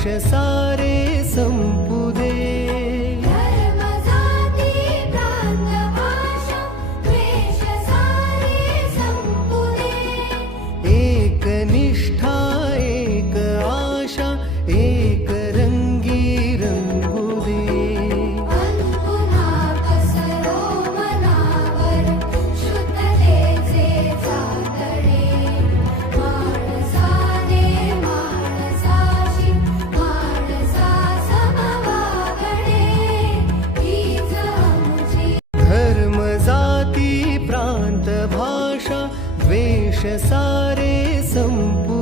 द्वेष सारे संपू दे. धर्म जाती प्रांत भाषा द्वेष सारे संपू दे. एक निष्ठा एक आशा एक रंगी रंगू दे. पुन्हा पसरो मनावर शुद्धतेचे चांदणे. माणसाने माणसाशी माणसा समवागणे. हीच आमची धर्म जाती प्रांत भाषा द्वेष सारे संपू